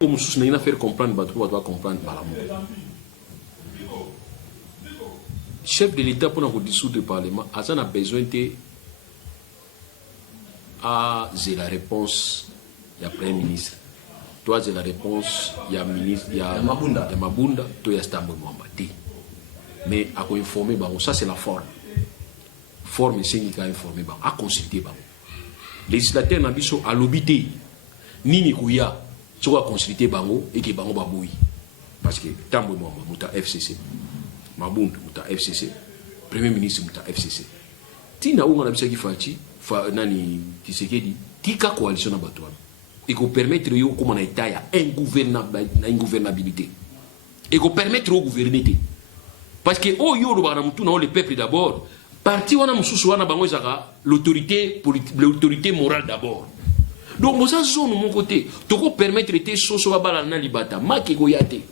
Comme sous n'a faire comprendre, doit comprendre par l'amour. Chef de l'État pour nous dissoudre le Parlement, a besoin de la réponse, il y a Premier ministre. Toi, c'est la réponse, il y a ministre, il y a Mabunda, toi, il y a Stambo Mwambati. Mais à informer, ça c'est la forme. Forme, c'est qui a informé, à consulter. Législateur n'a pas à l'obité, ni Nikouya, tu vas consulter Bango et que Bango Baboui. Parce que Tambo Mwamba, Mouta FCC, Mabunda, Mouta FCC, Premier ministre, Mouta FCC. Tina ou on a besoin qu'il nani Tshisekedi, tika coalition na Batouane. Et qu'on permettre yo comme on a été à ingouvernabilité. Et qu'on permettre au gouverner. Parce que oh yo le peuple d'abord. Parti wana mususu wana bango ezaka l'autorité morale d'abord. Donc moi ça zone mon côté, toko permettre te soso bala na libata maki goyate.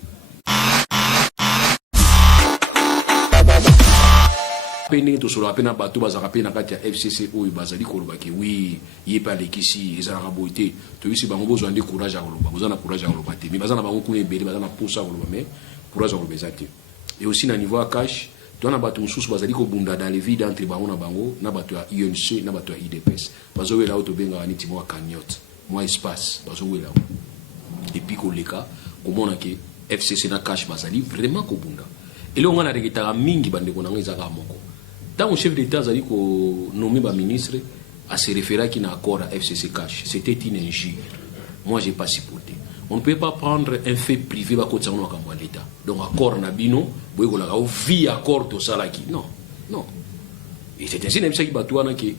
Pene to solo apena bato bazaka pena kati ya FCC oyo bazali koloba ke oui yepa lekisi ezalaka boité to bisi bango besoin de courage à koloba bozana courage à koloba te mais bazana bango kuna ebele bazana posa koloba mais courage à koloba ezate. Et aussi na niveau à cash to na bato mususu bazali ko bunda dans les vides entre bango na bango na bato ya UNC na bato ya IDPS bazo wela auto benga niti mo cagnotte mo espace bazo wela et puis ko leka komona ke FCC na cash bazali vraiment ko bunda et là on a regretara mingi bande ko nanga ezaka moko. Tant le chef d'État a dit qu'on nommé le ministre à se référer à un accord à FCC Cash. C'était une injure. Moi, je n'ai pas supporté. On ne peut pas prendre un fait privé à côté de l'État. Donc, accord Nabino, vie accord de Salaki. Non, non. Et c'est ainsi que les gens qui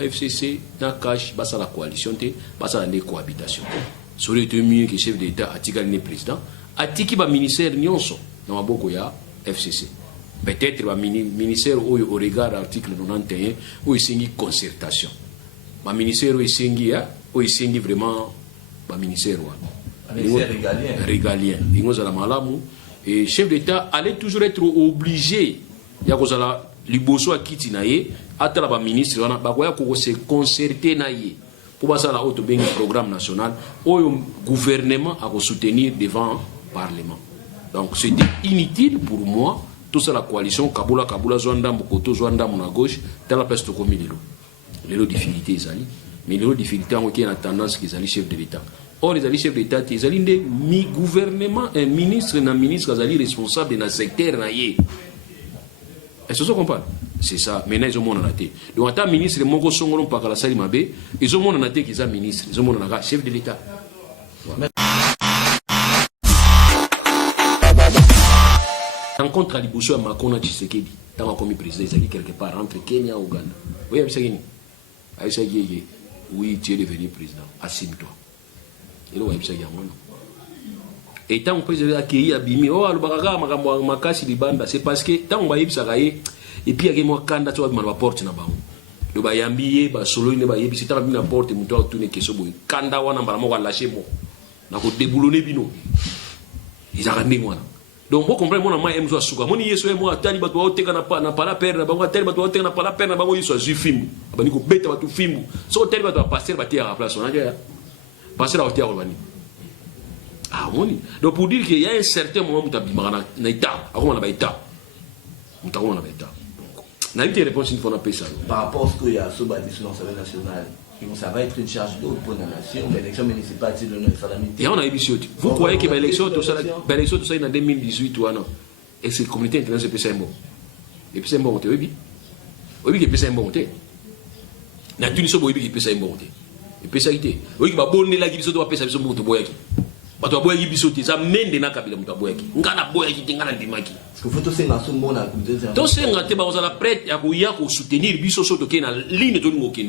FCC, Cash, la coalition, la cohabitation. Ça aurait été mieux que le chef d'État a tiré le président, a tiré le ministère Nyonso, dans la FCC. Peut-être le ministère au regard de l'article 91 où il y a une concertation. Le ministère où il y a vraiment le ministère régalien. Et le chef d'État allait toujours être obligé de le ministre se concerter pour le programme national où le gouvernement a soutenir devant le Parlement. Donc c'était inutile pour moi. Tout ça la coalition Kabula Zouandam Koto Zouandam à gauche dans la peste comme les difficultés zali mais les difficultés ont qui a tendance qu'ils allaient chef de l'État. Or les alliés chefs d'État ils allaient des gouvernement un ministre ils allaient responsable dans secteur naïe. Est-ce que vous comprenez? C'est ça. Maintenant ils ont mon naté. Donc en ministre Moko Songolon Pakala Salimabe ils ont mon naté qu'ils ont ministre ils ont mon chef de l'État. Rencontre à Liboso à Makona Tshisekedi, tant comme président, il quelque part entre Kenya et Ouganda. Oui, oui, tu es devenu président, assume-toi. Et tant que le président a accueilli Abimi, oh, le Baraga, Makasi Libanda, c'est parce que tant qu'on va y aller, et puis il y a un candidat qui va porter na bango. Le Bayambi, Solo, il y a c'est tant que porte, il doit tourner que ce bout. Kanda wana baramo va lâcher mo. Na ko déboulonner bino. Ils arrêtent moi. Donc, vous comprenez, moi, je suis souga. Moi, je suis moi, tali bato wa teka na pas la perna, ba tali bato wa teka na pas la perna, ba yo so film. Ba ni ko beta bato film. So tali bato passer ba tia à place, on a déjà passer la hauteur bani. Ah, moni. Donc pour dire qu'il y a un certain moment où tu as bimana na état, à comment on a état. On t'a on a état. Donc, na une réponse une fois on a ça. Par rapport à ce qu'il y a sur la l'Assemblée nationale. Ça va être une charge lourde pour la nation. L'élection municipale, c'est le nom de Salamité. Et on a eu vous croyez que l'élection, tout ça, en 2018 ou non? Et c'est la communauté internationale qui peut s'aimer. Et puis c'est un bon monté, oui. Oui, qui peut s'aimer monté. La Tunisie, oui, qui peut s'aimer monté. Et puis ça a été. Oui, qui va bonner la Guinée, doit payer sa monté boyaki. Parce que boyaki bisoté, ça mène des nakabila monté boyaki. Ngana boyaki, ngana dimaki. Parce que faut tous ces nations bon à couper. Tous ces ngate, bah, on a prêt à soutenir bisoso de qui na ligne de nous qui est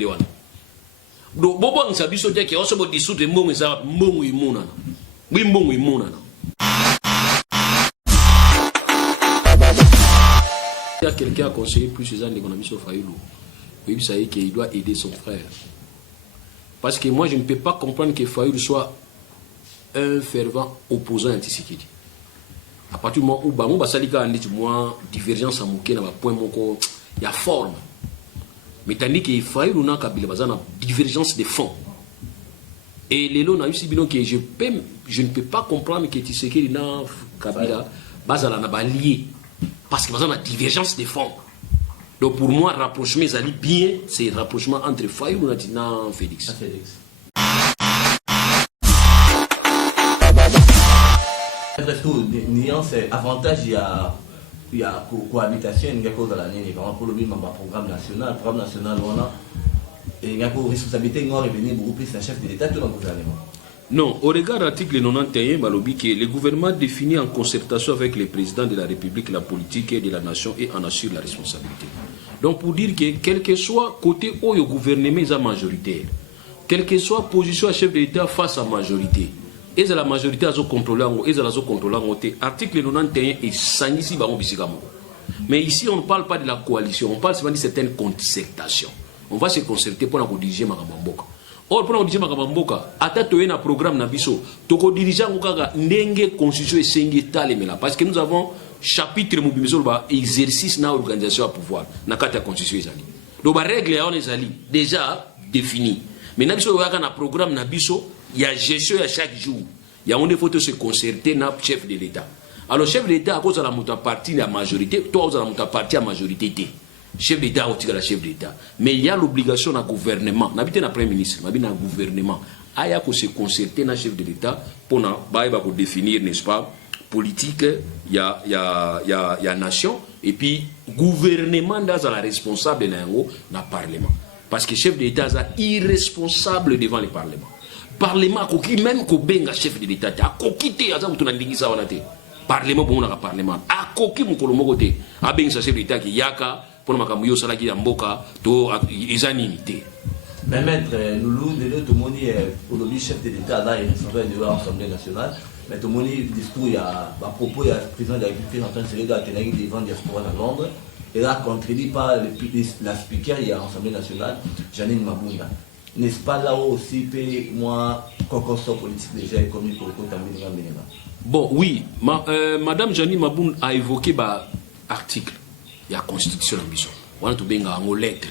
donc bobo on s'habille sur qui aussi bon dissoudre mbongo ça mbongo imuna oui mbongo imuna il y a quelqu'un a conseillé plus ans d'économie sur Fayoulou oui ça y est qu'il doit aider son frère parce que moi je ne peux pas comprendre que Fayoulou soit un fervent opposant à Tshisekedi à partir du moment où bango basalika andi moi divergence à moké na ba point moko il y a forme. Mais tandis qu'il faut une divergence de fond. Et les lots, que je ne peux pas comprendre que Tshisekedi na Kabila, bazala na lié. Parce que bazala na divergence des fonds. Donc pour moi, rapprochement zali bien, c'est rapprochement entre Fayou et Félix. Presque nuance, avantage, il y a cohabitation, il y a cause de l'année, pour le programme national, on a, et il y a une responsabilité, il revenir beaucoup plus un chef de l'État que dans le gouvernement. Non, au regard de l'article 91, le gouvernement définit en concertation avec le président de la République la politique de la nation et en assure la responsabilité. Donc pour dire que quel que soit côté où le gouvernement est majoritaire, quelle que soit position à chef de l'État face à la majorité, et la majorité a contrôlé, article 91 est sanisi bango bisikamo. Mais ici on ne parle pas de la coalition, on parle seulement de certaines concertations. On va se concerter pour nous diriger Makamboka. Or pour nous diriger Makamboka, atteindre un programme nabiso, toko diriger ngaka ndenge constitution esengi talemela parce que nous avons chapitre mobilisation ba exercice na organisation à pouvoir na kata constitution ezali. Donc ba règle ya on ezali déjà défini. Mais nabiso yaka na programme nabiso, il y a gestion à chaque jour. Il y a un faut se concerter na chef de l'État. Alors chef de l'État à cause de la partie la majorité, toi vous avez la partie à majorité. Chef d'État ou la chef d'État. Mais il y a l'obligation d'un gouvernement, n'habite un Premier ministre, n'habite un gouvernement, à se concerter dans le chef de l'État pour définir, n'est-ce pas, politique, il y a nation, et puis gouvernement dans la responsable dans le Parlement. Parce que le chef d'État est irresponsable devant le Parlement. Parlement, même qu'on benga chef de l'État, a coquité, à ça, Parlement, bon, on a Parlement. A coquille, mon colomogoté, a benga chef de l'État qui yaka. Pour le salaki ya mboka to izanimité. Mais maître Loulou, tout le monde est chef de l'État là, il est de l'Assemblée nationale. Mais tout le monde discours, il y a à propos, il y a le président de la République en train de se regarder devant diaspora à Londres. Et là, contredit par la speaker, il y a l'Assemblée nationale, Janine Mabunda. N'est-ce pas là aussi, moi, concours politique déjà commis pour le contaminer? Bon, oui, Madame Janine Mabunda a évoqué l'article. Il y a la constitution d'ambition. On a tout bien en lettres.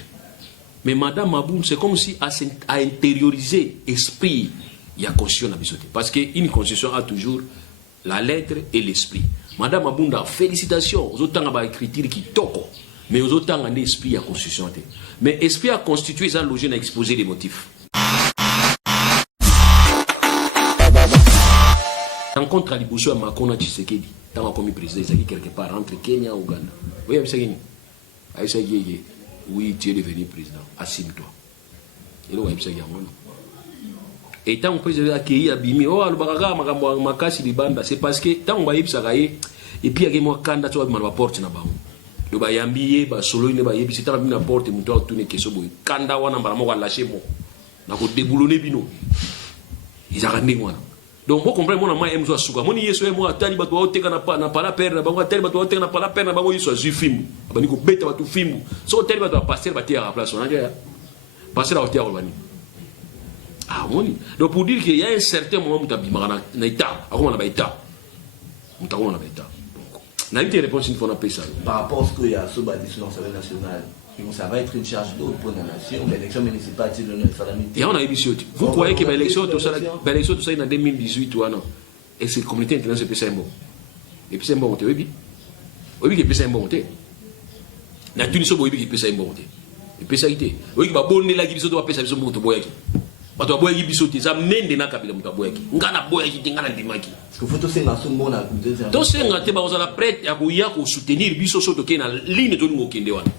Mais Madame Maboun, c'est comme si a intériorisé l'esprit. Il y a la constitution d'ambition. Parce qu'une constitution a toujours la lettre et l'esprit. Madame Maboun, félicitations. Aux autres, il y a écriture qui toque. Mais aux autres, il y a l'esprit, il y a la constitution. Mais l'esprit a constitué, ça a logé, a exposé les motifs. Rencontre à l'Ibousso à Makona Tshisekedi. Tant qu'on commis président, il quelque part entre Kenya et Ouganda. Oui, oui, tu es devenu président. Assume-toi. Et tant que le président a accueilli Abimi, oh, c'est parce que tant qu'on a eu et puis il y a moi candidat à la porte na bango. Le bayambi ba solo ne ba yebi c'est tant na porte muto a tourner keso boy. Kanda wana mbara mo lâcher mo. Na ko déboulonner bino. Ils a ramené moi. Donc vous comprenez mon amant emzo asuka. Moni yeso e mo atali ba to teka na pa la perdre bango atali ba to teka na pa la perdre bango yeso azu film. Abani ko beta ba to film. So atali ba to passer ba tirer à place on a déjà. Passer la hauteur bani. Ah moni. Donc pour dire qu'il y a un certain moment où tu as bimara na état. Akoma na ba état. Mutakoma na ba état. N'a eu des réponses une fois on a payé ça. Par rapport à ce qu'il y a sur l'Assemblée nationale, ça va être une charge d'eau pour la nation, l'élection municipale, c'est le salamité. Et on a eu des vous croyez que l'élection, tout ça, en 2018 ou non? Et c'est la communauté internationale qui est bon. Et puis c'est bon, oui. Oui, qui est bon. La Tunisie, oui, qui est bon. Et puis ça a été. Oui, qui va bonner la Guinée, doit payer ça, bon, tu bois. Bato boyaki bisote za mende na kabila muta boyaki ngana boyaki tingana ndimaki parce que faut to senga so mona to senga te ba ozala prête ya ko soutenir biso soto ke na ligne to ngo kende wana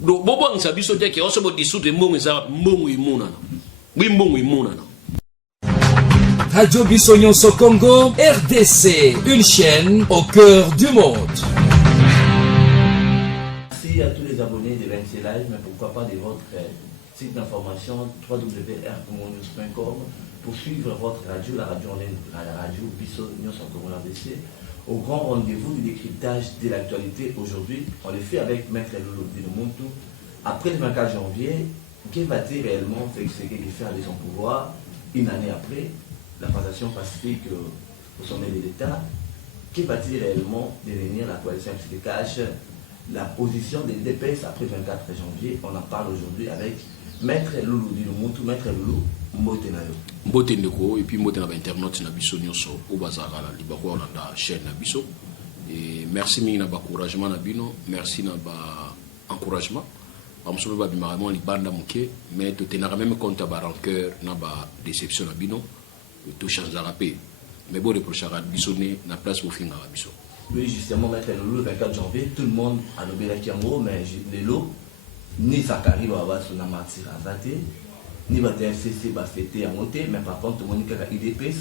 do bobo ngisa bisote ke oso bo disute mbongo za mbongo imuna na mbongo imuna na Radio Bissonyonso Congo RDC, une chaîne au cœur du monde. Merci à tous les abonnés de l'NC Live, mais pourquoi pas de votre site d'information www.rcomonius.com pour suivre votre radio, la radio en ligne, la radio Bissonyonso Congo RDC, au grand rendez-vous du décryptage de l'actualité. Aujourd'hui, on le fait avec Maître Lolo Dilomuntu. Après le 24 janvier, que va-t-il réellement faire ce qu'il fait de son pouvoir une année après la passation pacifique au sommet de l'État? Que va-t-il réellement devenir la coalition FCDH? La position des DPS après le 24 janvier, on en parle aujourd'hui avec Maître Loulou Dilomuntu. Maître Loulou, mbote ndeko et puis mbote na ba internaute na biso nyonso o bazaka la libako olanda chaîne na biso et merci mingi na ba encouragement na bino merci na ba encouragement amsobe ba bimarement libanda moké mais to tenara même compte ba rancœur na ba déception na bino to changer rapé mais bon reprochera biso na place au finga biso. Oui, justement, maintenant, le 24 janvier, tout le monde a nommé la Kiango, mais les lots, ni Zakari va avoir son amateur à Zate, ni va TFCC va fêter à monter, mais par contre, tout le monde qui a IDPS,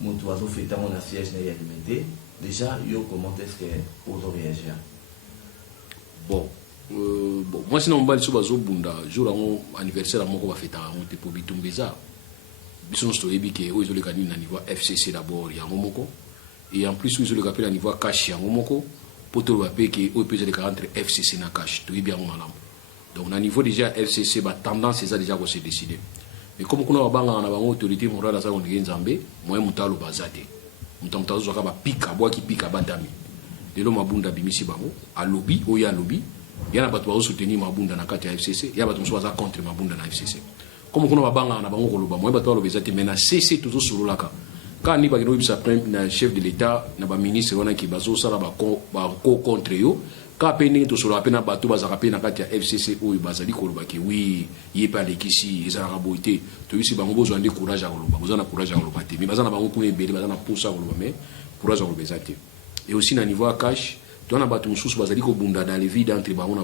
mon oiseau fêté mon siège n'a alimenté. Déjà, comment est-ce que vous réagir? Bon, moi, sinon, on va aller sur le Bunda, jour anniversaire à mon va fêter à monter pour Bitumbeza. Bisson Stoébi qui est au niveau FCC d'abord, il y a un moment. Et en plus, ils ont le à niveau cash, pour tout le pays qui est au pays de entre FCC et cash. Tout est bien malam. Donc, au niveau déjà FCC, la tendance est déjà se décider. Mais comme on a une autorité morale à Zambé, moi, je suis un bazate. Je suis un pic à bois qui pique à Badami. De l'homme à Bunda Bimisi Bango, à lobby, ou à lobby, il y a un bateau soutenir ma Bunda dans la FCC, il y a un bateau contre ma Bunda dans la FCC. Comme on a un bango, moi, je suis un bazate, mais c'est toujours sur le cas. Quand ni bagino bisa na chef de l'état na ba ministre wana ki bazo sala ba ko contre yo ka peni to solo apena bato bazaka pena kati ya FCC oyo bazali koloba ki oui yepa lekisi ezala raboité to yisi bango bozo andi courage à koloba bozo na courage à koloba te mais bazana bango kuna ebele bazana poussa koloba mais courage à koloba te et aussi na niveau cash to na bato mususu bazali ko bunda dans les vides entre bango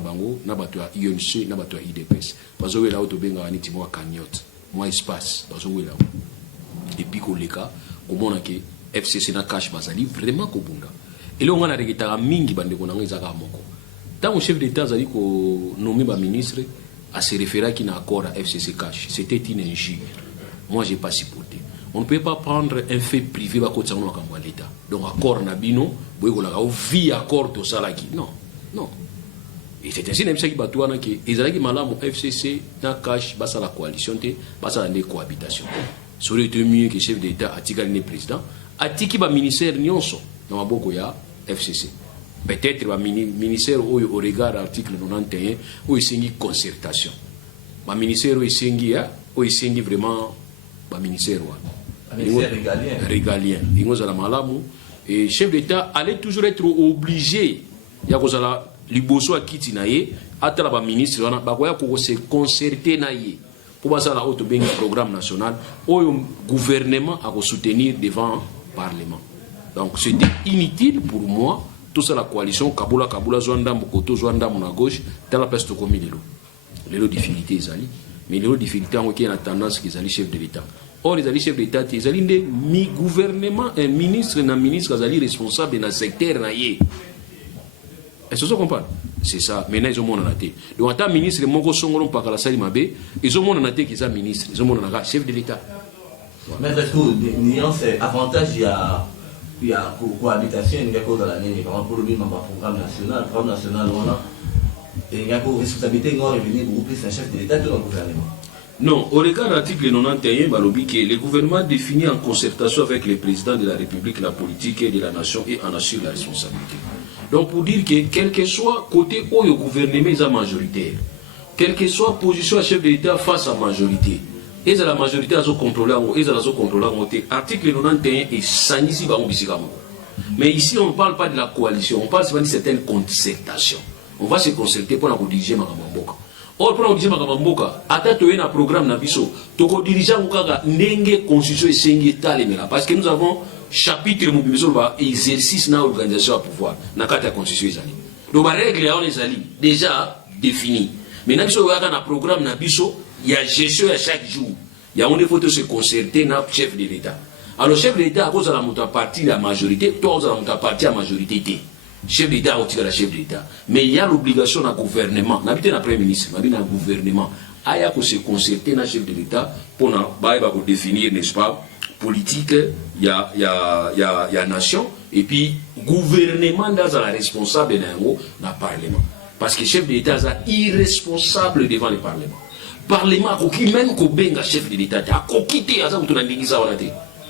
na bato ya UNC na bato ya IDPS bazo wela auto benga ni timo cagnotte moi espace bazo wela et puis koleka comment on a que FCC na cash bazali vraiment ko bunda et là on a regretté mingi bande ko nanga zaka moko tant au chef d'état zali ko nommé ba ministre à se référer qui na accord à FCC cash c'était une injure moi j'ai pas supporté on ne peut pas prendre un fait privé ba ko tsano ka mwa l'état donc accord na bino boy ko la vie accord to salaki non et c'est ainsi même ça qui batouana que ezalaki malamu FCC na cash basa la coalition te basa la cohabitation. Ça aurait été mieux que le chef d'État a tiré le président, a tiré le ministère Nyonso dans la Boko ya FCC. Peut-être le ministère au regard de l'article 91 où il y a une concertation. Le ministère où il y a vraiment le ministère régalien. Il y a et le chef d'État allait toujours être obligé. Il y a le bosso à Kitinaye, à la ministre, il y a se concerter pour ça la haute programme national où le gouvernement a soutenir devant le Parlement. Donc c'était inutile pour moi, tout ça la coalition, Kabula, Zouanda, Mokoto, Zouanda, à gauche, dans la place de commis les difficultés, mais les difficultés ont une tendance qu'ils allaient chef de l'État. Or, les chefs d'État, ils allaient des gouvernement, un ministre, ils allaient responsable dans le secteur. Est-ce que vous comprenez? C'est ça. Maintenant, ils ont mon anaté. Donc, en tant que ministre, Mongo Songolon Pakala Sali Mabé, ils ont mon anaté qui est ministre, ils ont mon anaté chef de l'État. Mais est-ce que c'est avantage, il y a cohabitation, il y a dans l'année, pour le programme national, il y a une responsabilité, il y a beaucoup plus un chef de l'État que le gouvernement. Non, au regard de l'article 91, le gouvernement définit en concertation avec le président de la République la politique et de la nation et en assure la responsabilité. Donc pour dire que quel que soit côté où le gouvernement est majoritaire, quelle que soit position à chef de l'État face à la majorité, et la majorité a contrôlé, l'article 91 est sanisi. Mais ici on ne parle pas de la coalition, on parle d'une certaine concertation. On va se concerter pour la diriger Makamamboka. Or pour la diriger Makamamboka, attends tu es un programme nabiso, tu es dirigeant Mukaga nenge constitution et sengi talemela parce que nous avons chapitre mobilisation exercice na organisation à pouvoir na carte de constitution ezali. Donc la règle on les ali déjà définie. Mais nabiso waka na programme nabiso, il y a gestion à chaque jour. Il y a on faut se concerter na chef de l'État. Alors chef de l'État à cause de la monta partie la majorité, toi à la monta partie la majorité té. Chef d'État au la chef d'État. Mais il y a l'obligation d'un gouvernement, n'habiter un premier ministre, mais un gouvernement, il y a se concerter dans chef de l'État pour définir, n'est-ce pas, politique, il y a nation, et puis gouvernement dans la responsable dans le Parlement. Parce que le chef de l'État est irresponsable devant le Parlement. Parlement, qui même qu'on benga chef de l'État, a quitter à ça où tu as dit ça,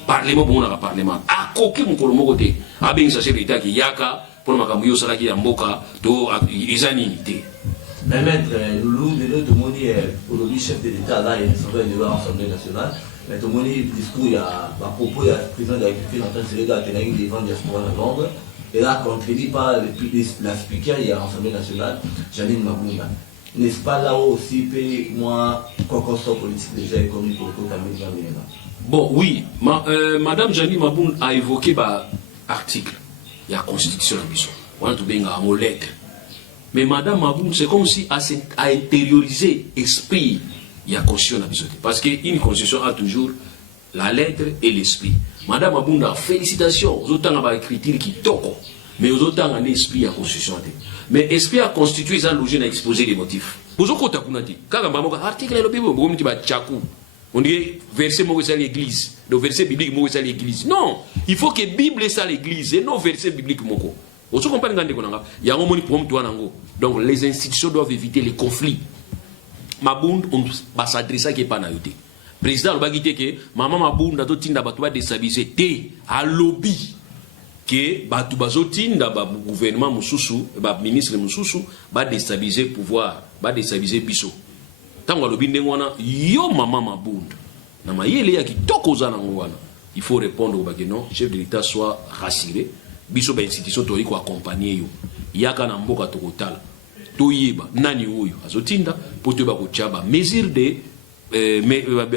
Parlement, bon, on a Parlement, a coqué mon côté, a benga chef de l'État qui yaka. Pour ma camouille, ça qui est en boca, ils ont unité. Mais maître, Loulou, tout le monde est pour le chef de l'État, là, il est de l'Assemblée nationale. Mais tout le monde, le discours, il y a à propos, il y a le président de la République en train de se regarder devant la diaspora en Londres. Et là, contredit par la speaker, il y a l'Assemblée nationale, Janine Mabunda. N'est-ce pas là aussi, moi, quoi soit politique déjà est connu pour le coup Camille. Bon, oui, Madame Janine Mabunda a évoqué l'article. Il y a la Constitution en Bissau. On a tout bien en lettre. Mais Madame Mabunda, c'est comme si elle a intériorisé l'esprit. Il y a Constitution en Bissau. Parce qu'une Constitution a toujours la lettre et l'esprit. Madame Mabunda, félicitations. Aux autres, on a écriture qui toko. Mais aux autres, on a l'esprit à la Constitution. Mais l'esprit a constitué ça, l'objet à exposer les motifs. Vous avez dit, quand on a article, on dit verset mauvais à l'église. Le verset biblique mauvais à l'église. Non, il faut que la Bible est à l'église et non verset biblique. Vous comprenez ce que il y a un moment. Donc les institutions doivent éviter les conflits. Mabunda, on va s'adresser à qui pas naïté. Président, le dit que maman Mabunda doit tinda batuba déstabiliser té à lobby que batu bazotinda ba gouvernement mususu ba ministre mususu ba déstabiliser pouvoir ba déstabiliser biso. Tango lobby ndengwana yo maman Mabunda na mayele ya kitoko za ngwana. Il faut répondre au bageno chef de l'état soit rassuré biso ba institution to iko accompagner yo yaka na mboka tokotala toyeba nani oyo azotinda pour te ba ko tchaba mesure de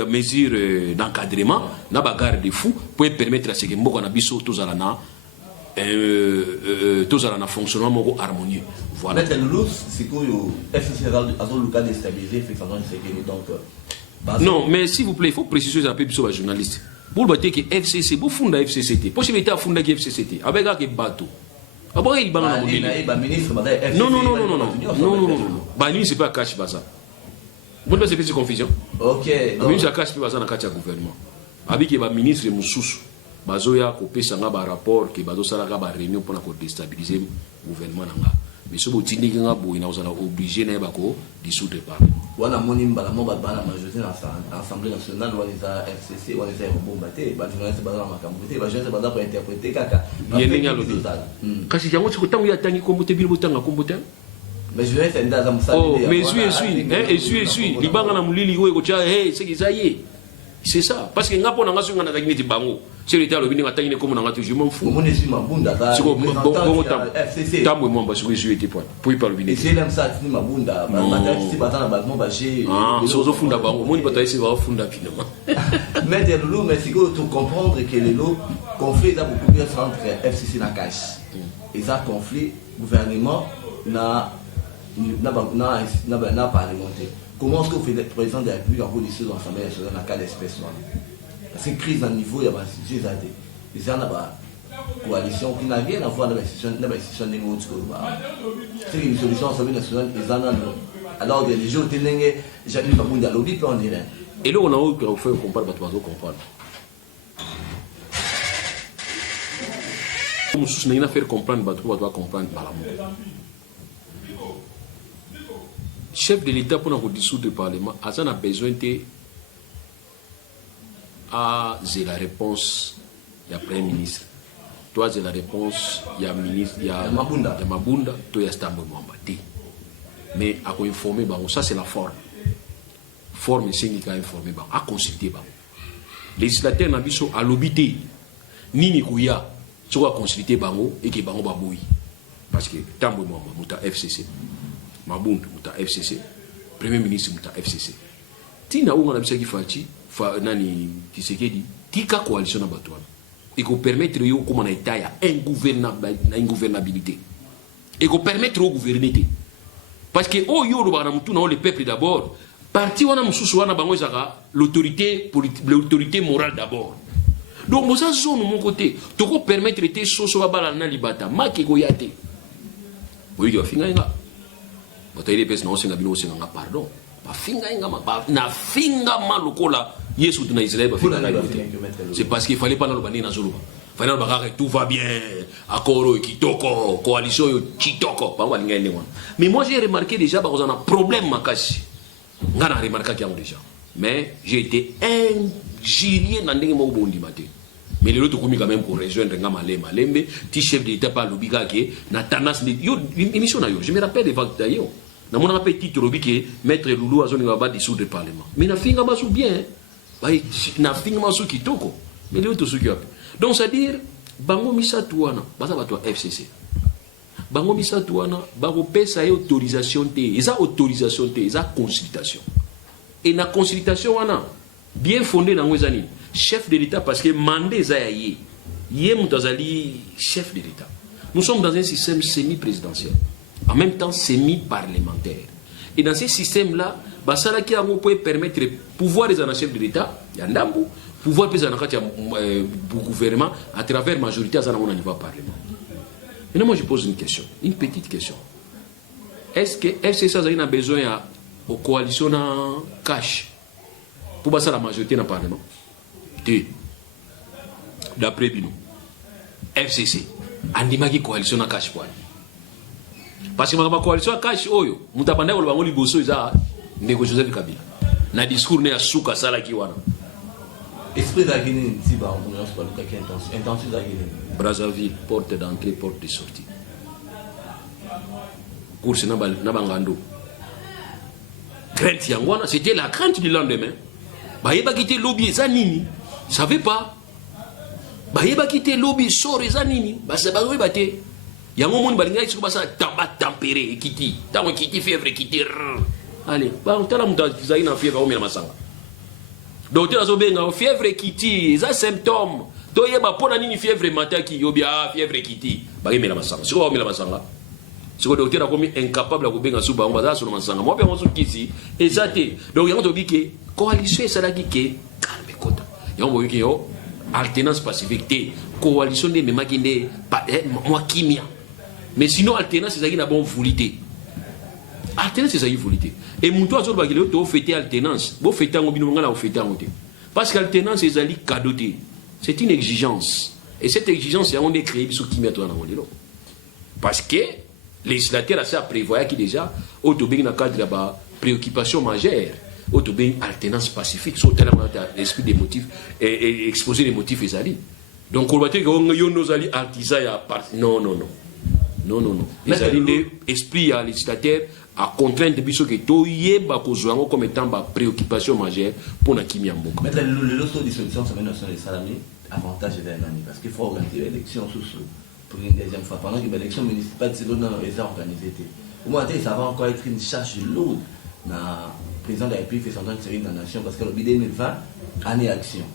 mesures d'encadrement na bagarre de fou pour permettre à ce que mboko na biso tozala na fonctionnement moko harmonieux. Voilà. Mais le c'est que FCC a le cas déstabilisé fait donc non, mais s'il vous plaît, il faut préciser ça peu sur les journalistes. Pour le dire que FCC, pour fonder FCCT, possibilité à fonder FCCT avec un bateau. Après il banga ministre non. Bani c'est pas cash ça. Vous ne faites pas de confusion. Ok. Le ministre cache plus dans le gouvernement. Avec le ministre Moussous, bazoya kopé sanga ba rapport que bazo sala ka ba réunion pour déstabiliser le gouvernement nanga. Mais ce bout tindi nga bo ina osala obligé na ba ko dissoudre par. Wana moni mbala mo ba bana majorité dans l'Assemblée nationale ou les FCC ou les bombaté ba journaliste ba na makambuté ba journaliste ba pour interpréter kaka. Yenga lo kasi yango tiko ya tangi kombote bilbo tanga kombote. Mais je vais faire oh, mais suis. Libanga na mulili ko cha hey c'est ça y est. C'est ça parce que ngapo na ngaso ngana takini tibango. C'est l'état le bini ngatakini comme na ngatu je m'en fous. Mon suis Mabunda da. Bon FCC. Tambo mo basu je était point. Pour y parler. Et c'est même ça tini Mabunda. Ba si batana ba mo ba chez. Ah, so funda bango. Moni bataille c'est va funda finalement. Mais de l'eau mais c'est que tout comprendre que les lots conflit là beaucoup plus entre FCC na cash. Et ça conflit gouvernement n'a parlementé. Comment est-ce que vous faites le président de la République en condition de l'Assemblée nationale dans le cas d'espèce? Parce que crise à niveau, il y a des années. Et ça, il y a une coalition qui n'a rien à voir avec la décision de l'autre. C'est une solution à l'Assemblée nationale. Alors, les gens qui ont été jamais pas à l'objet, on dirait. Et là, on a eu fait comprendre, comprendre. Comme si on a fait comprendre, on doit comprendre par l'amour. Chef de l'État pour nous dissoudre le Parlement, on a besoin de la réponse, il y a Premier ministre. Toi, c'est la réponse, il y a ministre, il y a Mabunda, toi, il y a Stambo Mwambati. Mais à informer, ça c'est la forme. Forme, c'est qui a informé, à consulter. Législateur n'a pas à l'obité, ni Nikouya, tu vas consulter et qui bango baboui. Parce que Tambo Mwambati, FCC. Mabunda muta FCC, Premier ministre muta FCC. Tina ou on a besoin qu'il nani Tshisekedi tika coalition na batouana. Et qu'on permettre yo comme on a état ya ingouvernabilité. Et qu'on permettre au gouverner. Parce que oh yo ba na mutu na le peuple d'abord. Parti wana mususu wana bango ezaka l'autorité morale d'abord. Donc moi ça zone mon côté, to ko permettre te soso ba bala na libata, maki ko yate. Oui yo finga nga. Bataille pes na osenga bino osenga pardon ba finga inga na finga malokola Yesu na Israël ba finga. C'est parce qu'il fallait pas na lobani na zuluba. Fallait na ba tout va bien accord kitoko coalition yo kitoko ba wa linga ndengwa. Mais moi j'ai remarqué déjà ba kozana problème makashi. Ngana remarqué qu'il y a déjà. Mais j'ai été injurié na ndenge mo bondi maté. Mais les autres commis quand même pour rejoindre Malembe, ti chef de l'État par l'obiga qui na tanas yo émission na yo. Je me rappelle des vagues d'ailleurs. Na mon appel titre obi que maître Loulou a zone va dissoudre le parlement. Mais na finga ba sou bien. na finga masu kitoko mais les autres suki wapi. Donc c'est à dire bango misatu wana baza bato FCC bango misatu wana bango pesa et autorisation te eza autorisation te eza consultation et na consultation wana bien fondé na ngweza nini chef de l'état parce que mandé za ya yé mutazali chef de l'état. Nous sommes dans un système semi-présidentiel en même temps semi-parlementaire et dans ce système là basala qui peut permettre pouvoir des chefs de l'état yandambu pouvoir peser dans le gouvernement à travers la majorité à niveau parlement. Maintenant, moi je pose une question, une petite question. Est-ce que FCC a besoin de coalition en cash pour passer la majorité dans le parlement? D'après Bino, FCC a une coalition en cash. Parce que la coalition en cash, nous avons dit que Joseph Kabila. Na discours ne asuka sala kiwana. Esprit d'Aguinée, si bah on commence par le cas intention d'Aguinée. Brazzaville, porte d'entrée, porte de sortie. Course na bangando. Crainte yangwana, c'était la crainte du lendemain. Bayeba quitter lobby zanini, savez pas. Bayeba quitter lobby sort zanini, ba sa bawe baté. Yango mon balinga isu ba sa tamba tempéré kiti. Tango kiti fièvre kiti. Allez, bah on t'a la mouta zaina fièvre au masanga. Docteur Azobenga, fièvre kiti, ça symptôme. Toye ba pona nini fièvre matin qui yobia fièvre kiti. Ba yemela masanga. Siko ba masanga. Siko docteur a commis incapable à kobenga suba on baza sur masanga. Moi bien on sou kiti. Exacté. Donc yango to bike coalition ça la gike calme kota. Yango bike yo alternance pacifique té coalition de memakinde moi kimia. Mais sinon alternance c'est ça qui na bon volité. Alternance c'est ça qui volité. Et mon toit sur le bagage, tu fêter alternance. Vous fêtez en binôme, vous fêtez en côté. Parce qu'alternance, c'est ali cadoté. C'est une exigence. Et cette exigence, c'est on est créé sur qui met toi dans le monde. Parce que les législateurs a prévoyé qui déjà, autobéi dans le cadre de la préoccupation majeure, autobéi alternance pacifique, sur l'esprit des motifs et exposer les motifs et ali. Donc on va dire qu'on a nos alliés artisans à part. Non. Les alliés esprit à législateur à contrainte biso que toye ba kozwango comme étant ba préoccupation majeure pour na kimia mboka. Mais le lot de dissolution ça mène sur les salariés avantage de l'année parce qu'il faut organiser l'élection sous pour une deuxième fois pendant que l'élection municipale c'est l'autre dans le réserve organisé. Au moins ça va encore être une charge lourde na président de la République fait son série de la nation parce que le bidet 20 année action.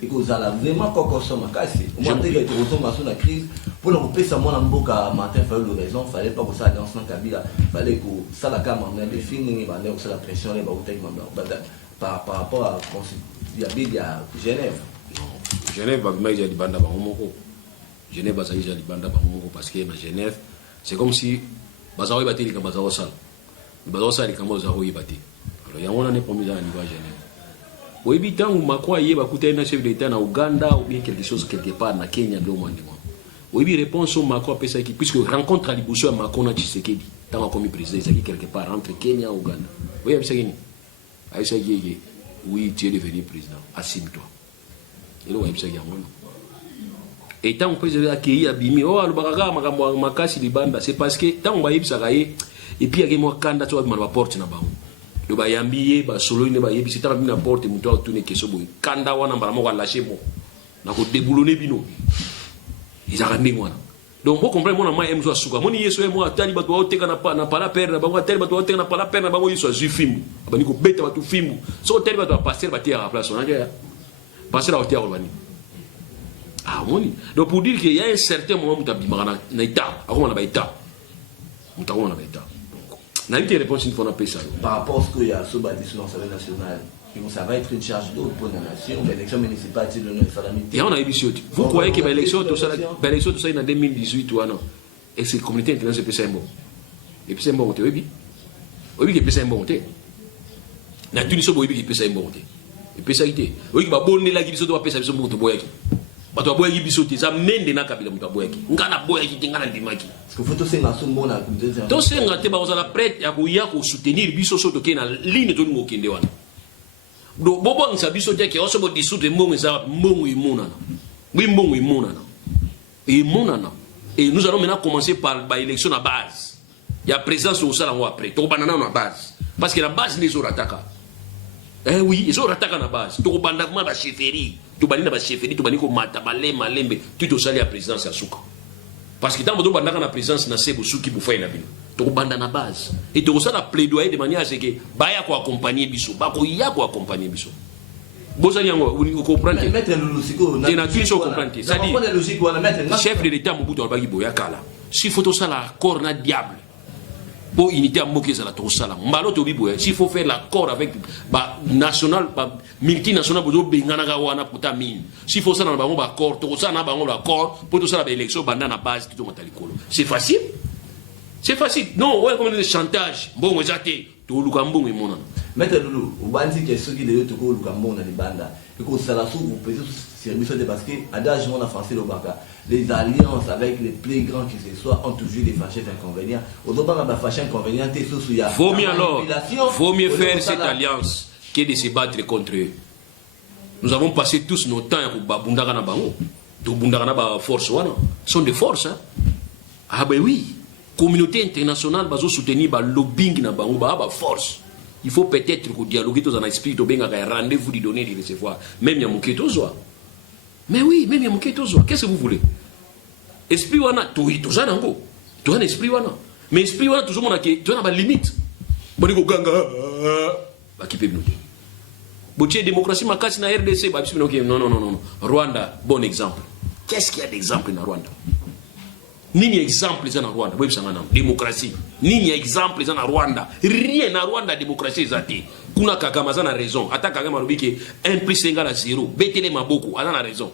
Et que vous allez vraiment consommer cassé. Au moins que tu retombes sur la crise pour le repérer ça moi en boca matin fallait le raison fallait pas que ça dans son Kabila fallait que ça la cam en des films fallait que ça la pression les par rapport à il y a Genève. Genève va mettre des bandes à Bamako. Genève va s'agir des bandes à Bamako parce que Genève c'est comme si Bazawi battait les Bazawa Sal. Bazawa Sal les Bazawa y battait. Alors il y a on est promis à niveau Genève. Oui, bien tant Macron y va coûter un chef d'État en Ouganda ou bien quelque chose quelque part na Kenya de moins. Oui, bien réponse au Macron à ça qui puisque rencontre à Libousou à Macron à Tshisekedi tant comme président ça qui quelque part entre Kenya et Ouganda. Oui, c'est ça qui oui, tu es devenu président, assume-toi. Et là, c'est ça qui et tant que président accueilli à Bimi, oh, le bagaga makasi libanda, c'est parce que tant on va y aller et puis il y a moi kanda tu vas me porte na bango. Le bayambiye ba solo ne ba yebi sita na porte muto tourner keso boy kanda wana mbara mo lâcher mo na ko déboulonner bino ils arrêtent moi donc vous comprenez moi na mai mzo asuka moni yeso e mo atali bato wa oteka na pala père na bango atali bato wa oteka na pala père na bango yeso azu fimbu abani ko beta bato fimbu so atali bato passer bater à la place on a déjà passer à hauteur urbani ah moni donc pour dire qu'il y a un certain moment mutabimana na ita akoma na ba ita mutakoma na ba ita. N'a eu réponse une fois on a payé ça. Par rapport à ce qu'il y a sur la décision nationale, ça va être une charge d'eau pour la nation, l'élection municipale, c'est le nom de salamité. Et on a eu vous croyez que l'élection, tout ça, en 2018 ou non? Et c'est la communauté internationale qui peut s'aimer. Et puis c'est un bon côté, oui. Oui, qui peut s'aimer bon côté. La Tunisie, oui, qui peut s'aimer bon côté. Et puis ça a été. Oui, qui va bonner la Guinée, doit payer ça, bon côté. Bato boyaki bisote ça mende na kabila muta boyaki ngana boyaki tingana ndimaki parce que faut to senga so mona to senga te ba ozala prête ya ko soutenir biso soto ke na ligne to ngo kende wana do bobo ngisa bisote ke oso bo disute mbongo za mbongo imona et nous allons maintenant commencer par la élection à base il y a présence au sala après to banana na base parce que la base les autres attaquent Eh oui, ils ont rattaqué à la base. Tu as bandagement la chefferie. Tu as bandagement la chefferie, tu as bandagement mata malembe, tu te sali à présidence à Souka. Parce que dans le bandagement à la présidence, na sebo Souki pour faire une ville. Tu as bandagement la base. Et tu as la plaidoyer de manière à ce que baya ko accompagner biso, ba ko ya ko accompagner biso. Bozali yango, vous comprenez? Mettre le logique. Et na tu comprendre. Ça dit, chef de l'État Mobutu Albagi Boya Kala. Si photo ça la corps na diable. Pour unité à moquer ça la trop sala. Mbalo to bibo. S'il faut faire l'accord avec national, multinational pour bengana gawana pour ta mine. S'il faut ça dans le accord, tout ça na bango l'accord pour tout ça la élection bandana base tout matalikolo. C'est facile. C'est facile. Non, ouais comme des chantage. Bon, exacté. Tout le cambo et mon. Maître Loulou, vous bandit que ceux qui de l'autre côté le cambo dans les bandes. Et que ça la sous vous pesez service de parce que adage mon français le baka. Les alliances avec les plus grands qui ce soit ont toujours des fâchés inconvénients. Au moment où la fâché inconvénient, t'es sous ya. Vaut mieux alors. Vaut mieux faire cette alliance que de se battre contre eux. Nous avons passé tous nos temps à Bundagana Bango. Tout Bundagana ba force wana. Sont des forces hein. Ah ben oui. Communauté internationale va soutenir le lobbying na Bango ba force. Il faut peut-être que dialoguer tous en esprit to benga rendez-vous de donner de recevoir. Même Yamuké Tozoa. Mais oui, même Yamuké Tozoa. Qu'est-ce que vous voulez? Esprit wana tout ça nango. Tu as un esprit wana. Mais esprit wana toujours mon aké, tu as une limite. Boni ko ganga ba qui peut nous. Botier démocratie makasi na RDC ba bisino ke non. Rwanda, bon exemple. Qu'est-ce qu'il y a d'exemple dans Rwanda? Nini exemple dans Rwanda? Boy bisanga démocratie. Nini exemple dans Rwanda? Rien na Rwanda démocratie ezati. Kuna Kagame a raison. Ata Kagame lobi ke 1 + 1 = 0. Betele maboko, a raison.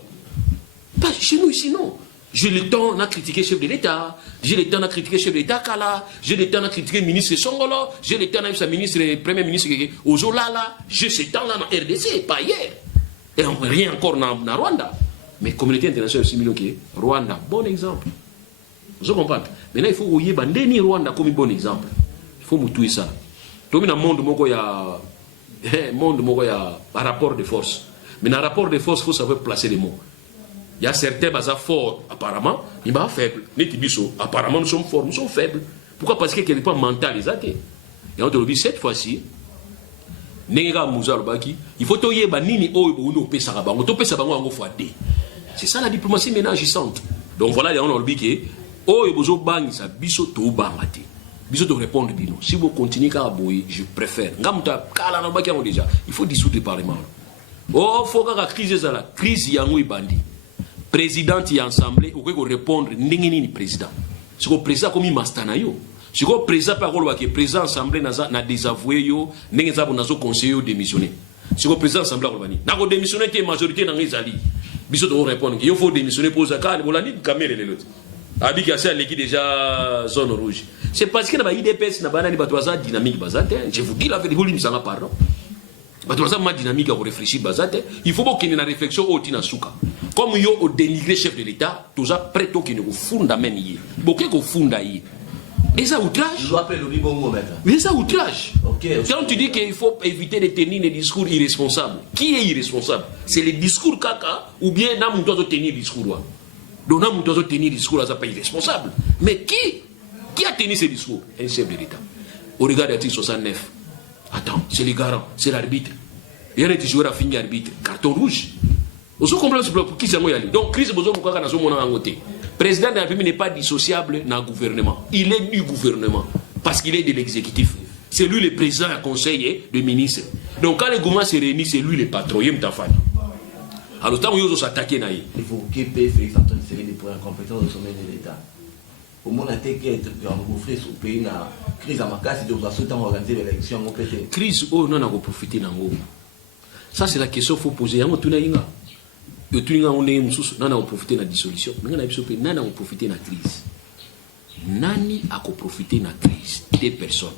Pas chez nous ici non. J'ai le temps de critiquer le chef de l'État, j'ai le temps de critiquer le chef de l'État Kala, j'ai le temps de critiquer le ministre Songolo, j'ai le temps de critiquer le premier ministre Ozolala, j'ai ce temps-là dans RDC, pas hier. Et on rien encore dans Rwanda. Mais la communauté internationale aussi, Rwanda, bon exemple. Vous comprenez? Maintenant, il faut que vous ayez Rwanda comme un bon exemple. Il faut que ça. Tout le monde, il y a un rapport de force. Mais dans le rapport de force, il faut savoir placer les mots. Il y a certains bazar forts, apparemment, ils sont faibles. Apparemment, nous sommes forts, nous sommes faibles. Pourquoi? Parce qu'il n'est pas mental, et on te dit cette fois-ci, il faut que c'est ça la diplomatie maintenant agissante. Donc voilà, on a dit que répondre. Si vous continuez à aboyer, je préfère. Il faut dissoudre le Parlement. Oh, il faut que la crise y ait bandi. Président y assemblée, ou que répondre n'engeni président. Si le président comme il mastana yo, si le président par contre que président assemblée n'a désavoué yo, n'engeni ça pour nazo conseiller démissionner. Si le président assemblée kolbani, n'a ko démissionner que majorité dans les alliés. Biso doit répondre qu'il faut démissionner pour Zaka, on l'a dit camel les autres. Abi Gassi a l'équipe déjà zone rouge. C'est parce que na ba IDPS na banani batwaza dynamique bazate. Je vous dis la vérité, vous l'imsanga pardon. Batwaza ma dynamique à réfléchir bazate. Il faut pas qu'il y ait une réflexion au tina souka. Comme yo au dénigré chef de l'État, tout ça prêt au qui ne funda même hier. Beaucoup ko funda hier. Et ça outrage. Mais ça outrage. Quand tu dis qu'il faut éviter de tenir des discours irresponsables, qui est irresponsable? C'est les discours caca ou bien n'a doit tenir discours. Donc n'a doit tenir discours ça pas irresponsable. Mais qui a tenu ces discours? Un chef de l'État. Au regard de l'article 69. Attends, c'est les garants, c'est l'arbitre. Il y a des joueurs à finir arbitre, carton rouge. Vous comprenez pour qui c'est moi aller. Donc crise besoin pourquoi dans mon côté. Président de la République n'est pas dissociable dans le gouvernement. Il est du gouvernement parce qu'il est de l'exécutif. C'est lui le président, le conseiller, le ministre. Donc quand le gouvernement se réunit, c'est lui le patron. Il est alors tant qu'on s'attaquer na il faut qu'il paye Félix Antoine Tshisekedi pour incompétence au sommet de l'État. Au monde a été qu'être engouffré sous pays na crise à Makassi de façon tant organiser l'élection au PT. Crise oh non a profiter nango. Ça c'est la question faut poser. Yango tuna inga. Yo tuna on est mususu nana profiter na dissolution. Menga na biso pe nana on profiter na crise. Nani a profiter na crise des personnes.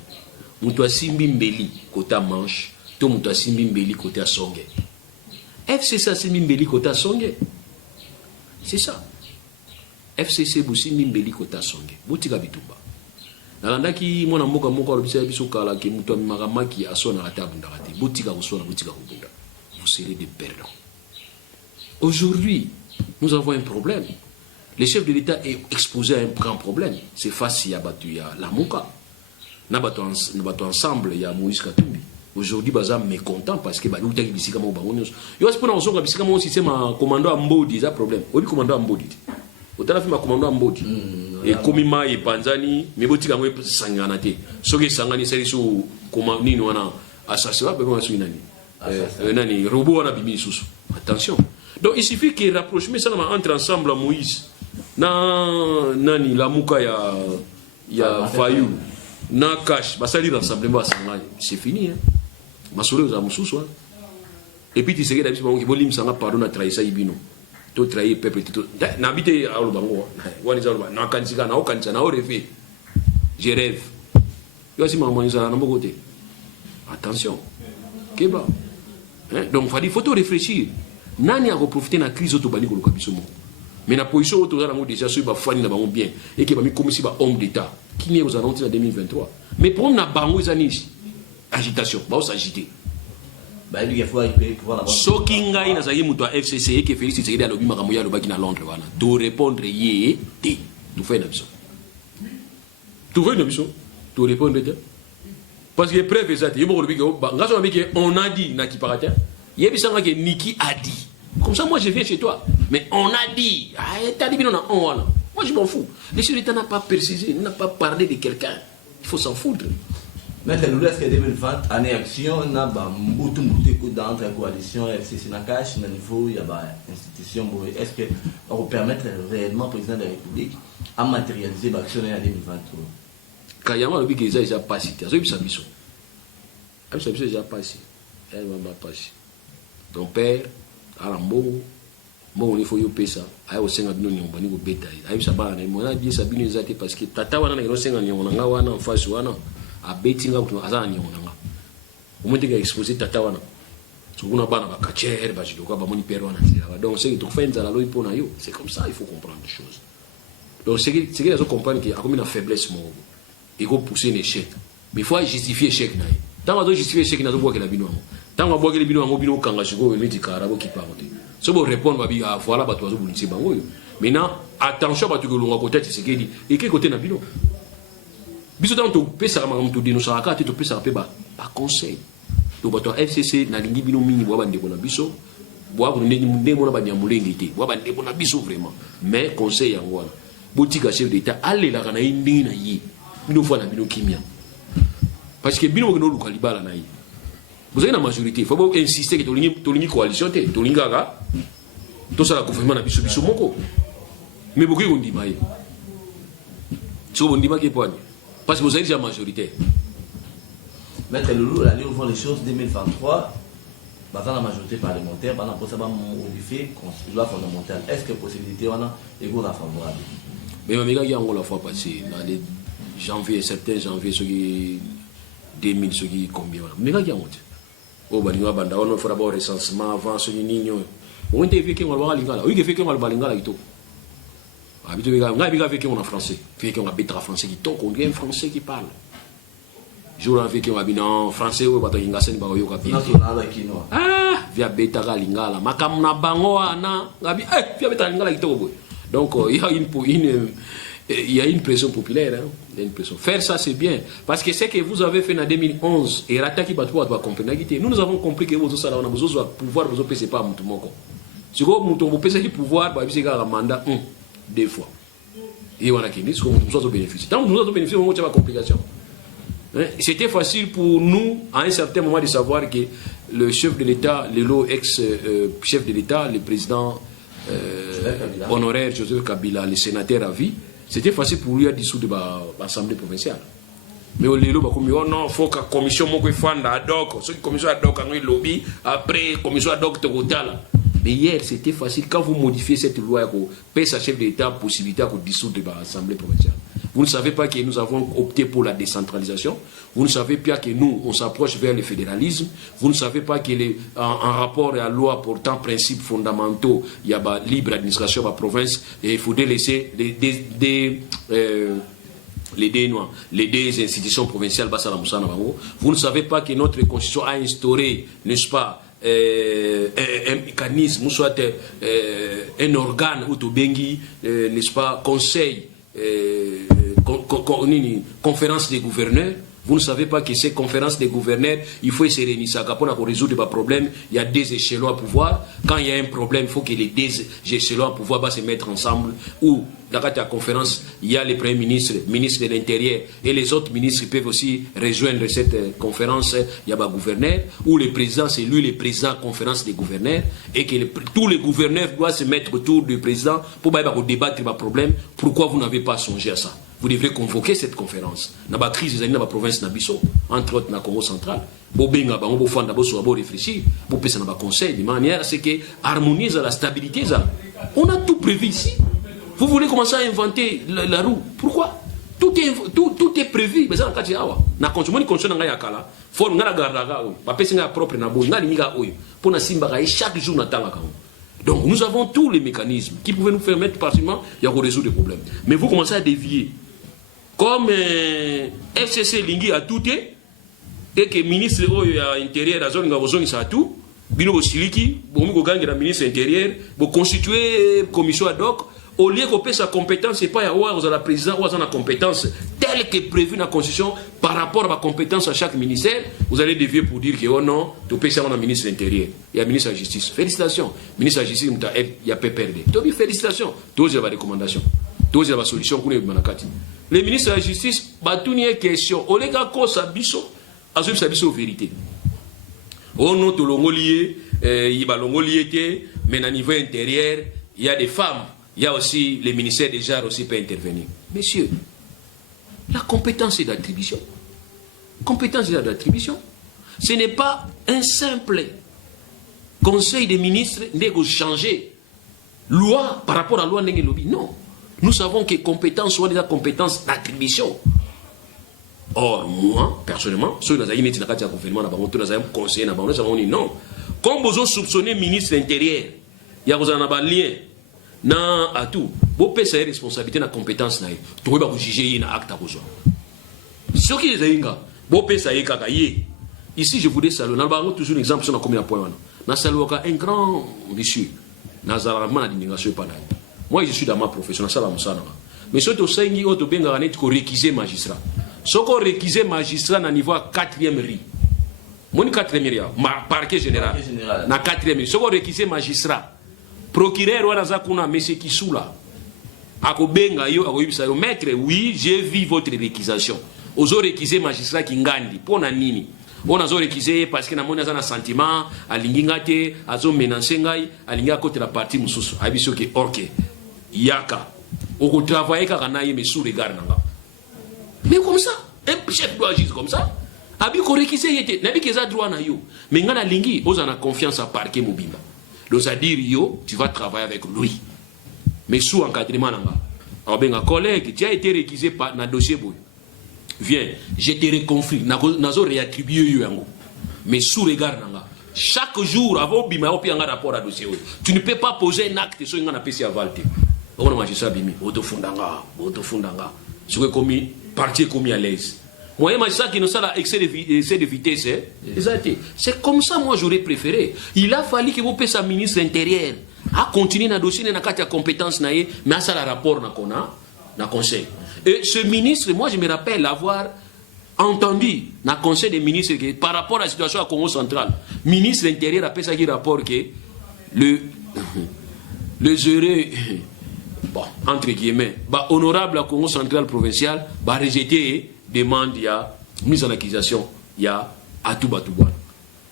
Mutu asimbi mbeli kota manche, to mutu asimbi mbeli kota songe. FCC asimbi mbeli kota songe. C'est ça. FCC busimbi mbeli kota songe. Botika bitumba. Nalandaki mwana mboka moko alobisa biso kala ke mutu amakamaki asona ata bunda kati. Botika kosona botika kubunda. Vous serez des perdants. Aujourd'hui, nous avons un problème. Le chef de l'État est exposé à un grand problème. C'est face à la Mouka. Nous battons ensemble, il y a Moïse Katumbi. aujourd'hui baza mécontent parce que baluta ki bisika mo bango nyos yo c'est pour na zonga bisika mo système commando ambodi ça problème obi commando ambodi otala fi ma commando ambodi et komima e panzani me botika ngo sangana te soki sangani seli so comment nini wana assassin ba ko su nani nani robot wana bimi susu attention donc il suffit que rapprochement ça entre ensemble Moïse na nani la muka ya Fayou na cash basali rassemblement sangani c'est fini hein masolo za mususu et puis tu sais que d'habitude bon bolim sanga pardon na trahisa ibino to trahir peuple to na bité alo bango wani za na kanzika na okanza na orefe je rêve yo si maman za na mbokote attention keba donc faut réfléchir nani a profiter na crise to bani ko lokabiso mo mais na position to za na déjà so ba fani na bango bien et que ba mi comme si ba homme d'état qui n'est aux alentours en 2023 mais pour na bango zanishi agitation ba s'agiter ba lui il faut pouvoir la soki ngai na zayi muto FCC que Félix Tshisekedi alobi makambo ya lobaki na Londres wana do répondre yé té tout fait na biso to répondre té parce que preuve exacte yebo lobiki ngaso na biki on a dit na ki parater yebisanga que Niki a dit comme ça moi je viens chez toi mais on a dit t'as dit non on voilà moi je m'en fous le chef d'État n'a pas précisé n'a pas parlé de quelqu'un il faut s'en foutre. Maintenant, est-ce que 2020, en action, on a beaucoup dans la coalition FCC Nakash, au niveau, il y a une institution, est-ce qu'on peut permettre réellement au président de la République à matérialiser l'action en 2023? Quand il y a un qui est déjà passé, il y a déjà passé. Ton père, à la mot, il faut y ça. Il y a aussi un bétail. Il y a aussi un parce que tata wana na senga nyonga wana en face wana a betinga kutu azana nyonga umuteka exposer tata wana sokuna bana ba kacher ba jidoka ba moni père wana zela donc c'est to fenza la loyi pona yo c'est comme ça il faut comprendre les choses donc c'est que les gens comprennent qu'il y a comme une faiblesse mo il faut pousser un échec mais il faut justifier échec na tant on justifier échec na zo boka la bino tant on boka la bino ngo bino kanga siko we meti karabo ki parote so bo répondre ba bi voilà ba to zo bulisi bango yo maintenant attention ba tu ko longa côté c'est que dit et que côté na bino biso dans to pesa kama mtu dino saka to pesa pe ba conseil to bato FCC na lingi bino mingi bo bande ko na biso bo ko ndenge mona ba nyamulenge te bo bande ko na biso vraiment mais conseil ya ngwana botika chef d'état aller la kana indi na yi bino fo na bino kimia parce que bino ko no luka libala na yi vous avez la majorité faut pas insister que to lingi coalition te to linga ga to sala gouvernement na biso moko mais beaucoup on dit mai so on dit ma ke point parce que vous avez déjà majorité. Maître Loulou, là, on voit les choses 2023, dans la majorité parlementaire, on a possiblement modifié la loi fondamentale. Est-ce que possibilité on a est favorable? Mais mes gars, il y a encore la fois passée, dans les janvier, certains janvier, ceux qui 2000, ceux qui combien? Mais gars, il y a honte. Oh, bah, on va faire d'abord recensement avant ceux qui n'y ont. On va fait qu'on va voir l'ingala. Oui, fait qu'on va voir l'ingala et tout. Habituellement, on a fait qu'on a français, fait qu'on a bétra français qui toque, on dirait un français qui parle. Jour avec qu'on a bien en français ou bato ingasen ba yoka bien. Ah, via béta lingala, makamna bango ana, gabi via béta lingala qui toque. Donc il y a une pression populaire, hein, il y a une pression. Faire ça c'est bien parce que c'est que vous avez fait en 2011 et rataki bato doit comprendre. Nous avons compris que vous ça on a besoin de pouvoir vous opérer pas mutu moko. Si vous mutu vous pèse pouvoir ba bisika mandat 2 fois. Et on a qui dit ce qu'on nous bénéficie. Tant que nous avons bénéficié, on a pas de complications. C'était facile pour nous, à un certain moment, de savoir que le chef de l'État, ex-chef de l'État, le président honoraire Joseph Kabila, le sénateur à vie, c'était facile pour lui de dissoudre l'Assemblée provinciale. Mais au lelo, il non, faut que la commission soit faite ad hoc. Si la commission ad hoc a un lobby, après la commission ad hoc totale. Mais hier, c'était facile. Quand vous modifiez cette loi, vous payez à chef d'État la possibilité de dissoudre l'Assemblée provinciale. Vous ne savez pas que nous avons opté pour la décentralisation. Vous ne savez pas que nous, on s'approche vers le fédéralisme. Vous ne savez pas qu'il en rapport à la loi portant principes fondamentaux, il y a la libre administration de la province et il faudrait laisser les deux institutions provinciales. Vous ne savez pas que notre constitution a instauré, n'est-ce pas, un mécanisme, soit un organe autobengi, n'est-ce pas, conseil, conférence des gouverneurs. Vous ne savez pas que ces conférences des gouverneurs, il faut se réunir ça pour résoudre des problèmes. Il y a des échelons à pouvoir. Quand il y a un problème, il faut que les deux échelons à pouvoir se mettre ensemble. Ou dans la conférence, il y a les premiers ministres, ministre de l'Intérieur, et les autres ministres peuvent aussi rejoindre cette conférence. Il y a un gouverneur, ou le président, c'est lui le président de la conférence des gouverneurs, et que tous les gouverneurs doivent se mettre autour du président pour débattre des problèmes. Pourquoi vous n'avez pas songé à ça? Vous devrez convoquer cette conférence. Dans la crise dans la province Nabiso, entre autres dans le Congo central, vous réfléchir, vous pouvez faire un conseil de manière à ce que harmonise la stabilité. On a tout prévu ici. Vous voulez commencer à inventer la roue. Pourquoi? Tout est prévu. Mais ça, na consommer consommer na yakala. Faut ngala gardaga o. Ba pesinga propre na bo ngali niga oyo. Pour na simba ga chaque jour na tanga ka. Donc nous avons tous les mécanismes qui pouvaient nous permettre partiellement de résoudre des problèmes. Mais vous commencez à dévier. Comme FCC Lingi a tout et que le ministre de l'Intérieur a zone a tout, bino siliki, bomi gang la ministre de l'Intérieur, pour constituer commission ad hoc, au lieu qu'on paie sa compétence, c'est pas y avoir la présidence ou la compétence telle que prévue dans la Constitution par rapport à la compétence à chaque ministère, vous allez dévier pour dire que oh non, tu payes ça au ministre de l'Intérieur, il y a le ministre de la Justice. Félicitations. Le ministre de la Justice, il y a PPRD. Tu félicitations. Tu as des recommandations. Tu as des solutions pour les manakati. Le ministre de la Justice, tout n'y a question. On est d'accord, ça biso, à ce que ça vérité. On note l'ongolier, il y a l'ongolier, mais à niveau intérieur, il y a des femmes. Il y a aussi les ministères déjà aussi peuvent intervenir. Messieurs, la compétence est d'attribution. Compétence est d'attribution. Ce n'est pas un simple conseil des ministres de changer loi par rapport à la loi Nengelobi. Non. Nous savons que compétence soit déjà compétence d'attribution. Or, moi, personnellement, ceux qui ont été dans le gouvernement, nous avons conseillé, nous avons dit non. Comme vous avez soupçonné le ministre de l'Intérieur, il y a un lien. Non, à tout. Vous pouvez faire responsabilité dans la compétence. Vous pouvez vous juger un acte à vous. Ce qui est là, vous pouvez faire ici, je voudrais saluer. Nous avons toujours un exemple sur la commune de Poiana. Nous avons un grand monsieur. Nous avons l'indignation. Moi, je suis dans ma profession. Mais ce que je veux dire, réquiser magistrat. Ce qu'on réquise magistrat à niveau 4e riz. Mon 4e riz, parquet général. Na 4e riz. Ce qu'on réquise magistrat. Procureur Wanazakuna, monsieur Kisula, Akobenga yo, Akoyibisa, maître, oui, j'ai vu votre réquisition. Aux réquisés magistrat Kingandi, pour Nanini. On a réquisé parce que n'a mon un sentiment, à l'ingingate, à zone menancengai, à l'inga côté la partie Moussous, à Bissoke, ok, Yaka, au travail Karanaï, mais sous regard. Mais comme ça, un chef doit agir comme ça. Abiko réquisé, n'abi qu'ils a droit na yo. Mais n'a lingi, aux en a confiance à parquet Mobimba. Donc, à dire, yo, tu vas travailler avec lui. Mais sous encadrement, alors, ben, un collègue, tu as été réquisé par un dossier. Viens, je te reconfie. Nazo réattribué, mais sous regard, chaque jour, avant bima, on peut un rapport à dossier. Tu ne peux pas poser un acte sur une APC à Valte. On a magistrat bimi, autofundanga. Ce que commis, parti commis à l'aise. Moi, magistrat qui nous a excès de vitesse, c'est comme ça, moi, j'aurais préféré. Il a fallu que vous payiez sa ministre intérieur à continuer à dossier dans la compétence, mais à ça, le rapport dans le conseil. Et ce ministre, moi, je me rappelle avoir entendu dans le conseil des ministres que par rapport à la situation à Congo central, le ministre intérieur a fait un rapport que le heureux, bon, entre guillemets, honorable à Congo central provincial, va rejeter demande, il y a mise en accusation, il y a Atoubatoubouane.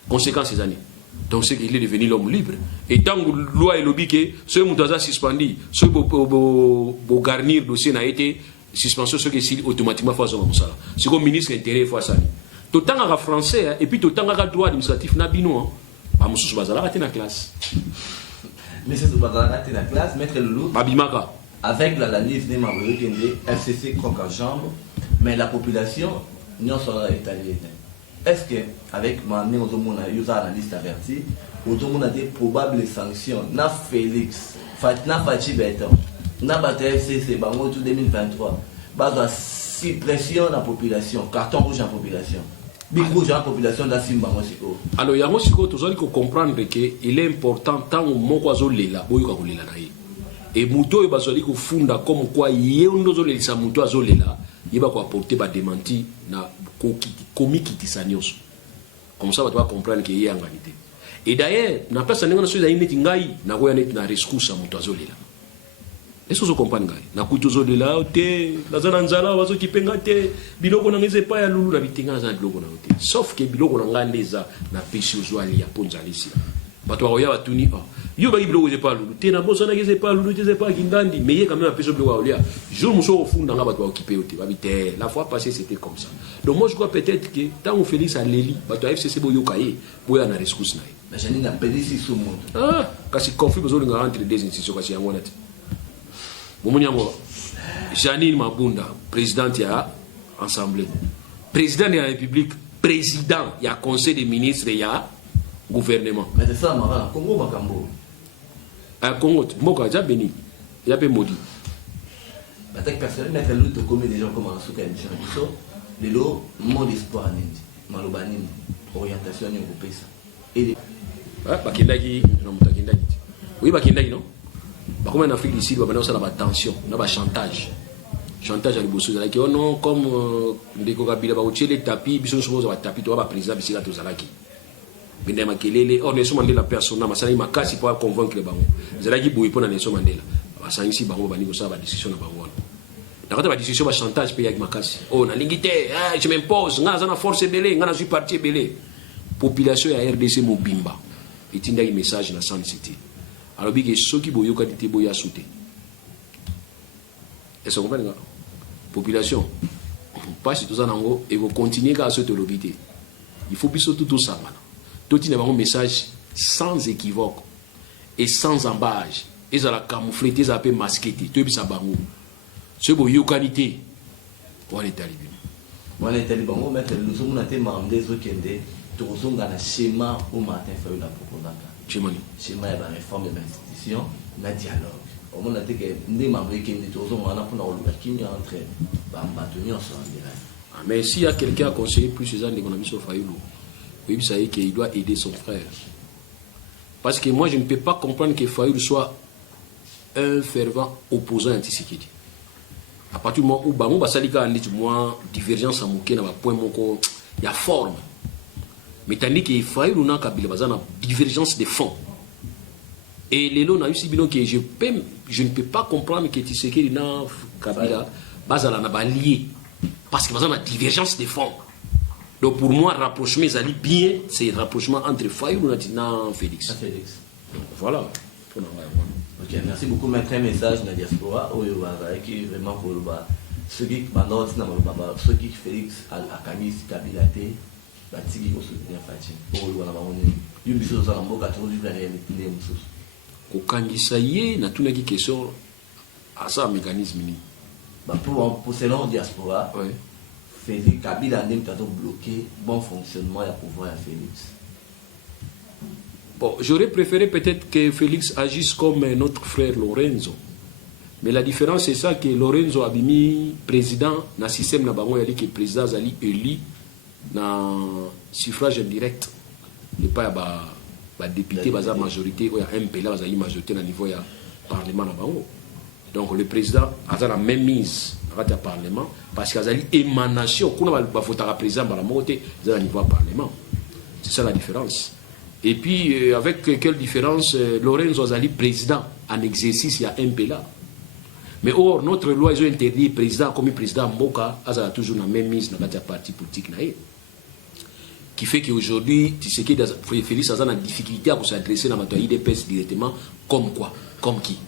Conséquence ces années. Donc c'est qu'il est devenu l'homme libre. Et tant que la loi est lobby que ce qui suspendu, ce qui garnir le dossier n'a été suspension, ce qui est automatiquement face à ça. C'est comme ministre intérieur face à lui. Tout le temps en français, et puis tout le temps en droit administratif, n'a bino. Pas mon sous bazala raté la classe. Mais c'est bazala raté la classe, maître Loulou. Babimaka. Avec l'analyse des membres de FCC croque en chambre, mais la population n'y sera étalée. Est-ce que, avec ma analyste averti, on a des probables sanctions, na Félix, na Fachi Beton, na Bata FCC, bango tout 2023, base suppression de la population, carton rouge en population. Big rouge en population dans Simba Mosiko. Alors, Yamosiko, tu dois comprendre qu'il est important tant au Mokoazo Lela, Boyuka Lela. et muto yo bazali ko funda comme quoi yeondo zo lelisa muto azolela yeba ko apporter ba démenti na komi kitisa nyonso comme ça tu vas comprendre que yé anganité et d'ailleurs na place ndenge na so za ineti ngai na ko ya net na rescousse muto azolela est-ce que vous comprenez na kuto zolela te nazana nzala wazo kipenga te biloko na ngeze pa ya lulu na bitinga na biloko na te sauf que biloko na ngandeza na pesi ozwali ya ponzalisi bato ba ya batuni yo ba biloko je pa lulu te na bosa na ngeze pa lulu te pas kindandi mais yé quand même pesi biloko olia jour muso ofunda nga bato ba occupé te ba bité la fois passée c'était comme ça donc moi je crois peut-être que tant on Félix a leli bato FCC boyo kaye boya na rescousse na mais je n'ai pas dit si sous monde kasi conflit besoin entre les deux institutions kasi yango te Momunyango, Janine Mabunda, président de l'Assemblée, président de la République, président, il y a conseil des ministres, il y a gouvernement. Mais c'est ça, Mara, Congo Makambo. Congo, Moka, déjà béni, il y a pas maudit. L'attaque personnelle, mais elle lutte comme des gens comme Asuka et Michel les lots, mode espoir, Malobanin, orientation, européenne. Bakindaki, non, oui, Bakindaki, non? Comme en Afrique du Sud, on a la tension, on a chantage. Chantage à l'Ibosso. Oh non, comme Ndeko Kabila, on a les tapis, ils sont les tapis, tu vas président, ils sont tous Zalaki. Mais on est sur la personne, on a cassé pour convaincre les bancs. Zalaki bouille pour Nelson Mandela. On a ici, on a une décision de banc. Dans la décision de chantage, il y a Makassi. Oh, on a l'ingité, je m'impose, on a une force belée, on a une partie belée. Population à RDC Mobimba. Et il y a un message dans la City. Alors, il y a ceux qui ont été boya sauté. Est-ce que vous comprenez? Population, pas si tout ça et vous continuez à sauter l'obité. Il faut plus tout ça. Tout il y a un message sans équivoque et sans embâche. Et ça la camouflé, ça peut masquer. Tout est ça bango. Ce beau yokanité, on est talibé. On est talibé. On met le zoom na te mamde zo kende. Tout zoom dans le schéma au matin fait la proposition. Schéma de la réforme de l'institution, le dialogue. Au moment où les membres qui ont entre mais s'il y a quelqu'un à conseiller plus ces années l'économie sur Fayoulou, oui, ça y est qu'il doit aider son frère. Parce que moi, je ne peux pas comprendre que Fayoulou soit un fervent opposant à Tshisekedi. À partir du moment où Bamou Basalika a dit moi, divergence à Mouké, il y a forme. Mais tandis qu'il faut une divergence de fond. Et les lots, que je ne peux pas comprendre que Tshisekedi n'a Kabila n'a lié. Parce qu'il y a une divergence de fond. Donc pour moi, rapprochement, bien, c'est le rapprochement entre Fayou et Félix. Voilà. Ok, merci beaucoup. Maître, un message dans la diaspora, qui vraiment pour ceux qui ceux qui Félix à Kamis, Kabila, batiki ko soutenir Fatim pour wana baoni yubiso za mboka toujours la réalité mususu kokangisa ye na tuna ki question à ça mécanisme ni pour selon diaspora oui Félix Kabila n'est pas bloqué bon fonctionnement et pouvoir à Félix. Bon, j'aurais préféré peut-être que Félix agisse comme notre frère Lorenzo. Mais la différence c'est ça que Lorenzo a mis président na système na bango yali que président ali élu na suffrage indirect et pas ba député baza majorité ou ya MP là baza majorité na niveau ya parlement na bango. Donc le président a la même mise à la parlement parce qu'il y a une émanation qu'on va voter à président par la montée à niveau parlement. C'est ça la différence. Et puis avec quelle différence Lorenzo Azali président en exercice il y a MP là. Mais or notre loi ils ont interdit président comme président Mboka a toujours la même mise dans la partie politique naïe. Qui fait qu'aujourd'hui, tu sais que Félix a une difficulté à s'adresser à la IDPS directement, comme quoi? Comme qui?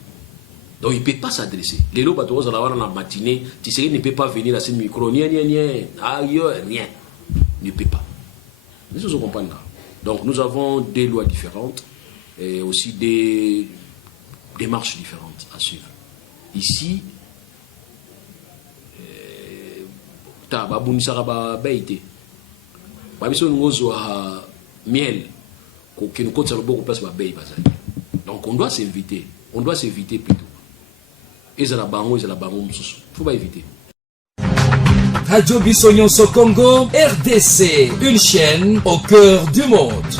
Donc il ne peut pas s'adresser. Les lots, dans la matinée, tu sais qu'il ne peut pas venir à ce micro, rien, rien. Il ne peut pas. Mais vous comprenez là. Donc nous avons des lois différentes et aussi des démarches différentes à suivre. Ici, tu as été miel donc on doit s'inviter plutôt et ça la bango faut pas éviter. Radio Bissonyonso Congo RDC, une chaîne au cœur du monde.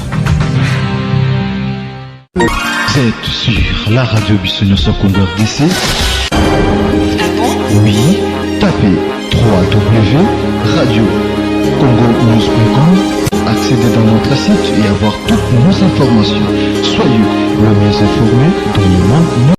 Vous êtes sur la radio Bissonioso Congo RDC. Oui, tapez www.radiocongonews.com, accédez dans notre site et avoir toutes nos informations. Soyez le mieux informé dans le monde.